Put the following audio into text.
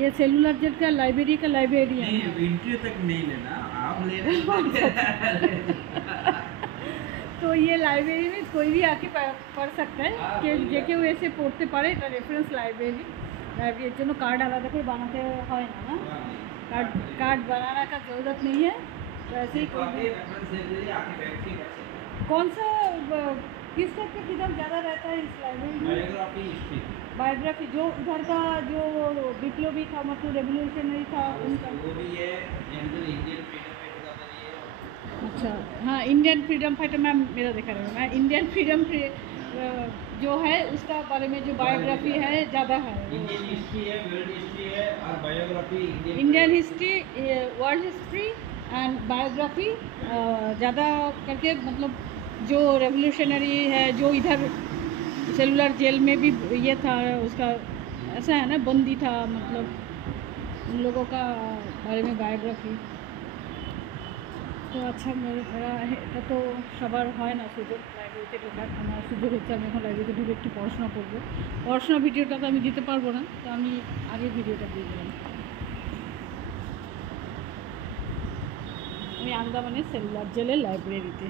ये cellular jail का librarian नहीं, है। एंट्री तक नहीं लेना, आप ले रहे तो ये लाइब्रेरी में कोई भी आके पढ़ सकता है कि যে কেউ এসে পড়তে পারে। এটা রেফারেন্স লাইব্রেরির জন্য कार्ड আলাদা করে বানাতে হয় না, कार्ड बनाने का ज़रूरत नहीं है। वैसे ही कौन सा किस टाइप का किताब ज़्यादा रहता है इस लाइब्रेरी में? Biography, history. बायोग्राफी जो उधर का जो विप्लवी था, मतलब रेवोल्यूशनरी था उनका वो भी है, जनरल इंडियन फ्रीडम फाइटर का भी है। अच्छा, हाँ, इंडियन फ्रीडम फाइटर मैम मेरा देखा रहेगा। मैं इंडियन फ्रीडम जो है उसका बारे में जो बायोग्राफी है ज़्यादा है। इंडियन हिस्ट्री है, वर्ल्ड हिस्ट्री है और biography Indian history, world history and biography ज़्यादा करके, मतलब जो रेवोल्यूशनरी है, जो इधर सेलुलर जेल में भी ये था, उसका ऐसा है ना, बंदी था, मतलब उन लोगों का बारे में बायोग्राफी। तो अच्छा मेरा এটা তো সবার হয় না সুযোগ লাইব্রেরিতে ঢোকার। আমার সুযোগ হচ্ছে আমি এখন লাইব্রেরিতে ঢুকে একটু পড়াশোনা করবো। পড়াশোনা ভিডিওটা তো আমি দিতে পারবো না, তো আমি আগের ভিডিওটা দিয়ে দিলাম। আমি আন্দামানের সেলুলার জেলের লাইব্রেরিতে।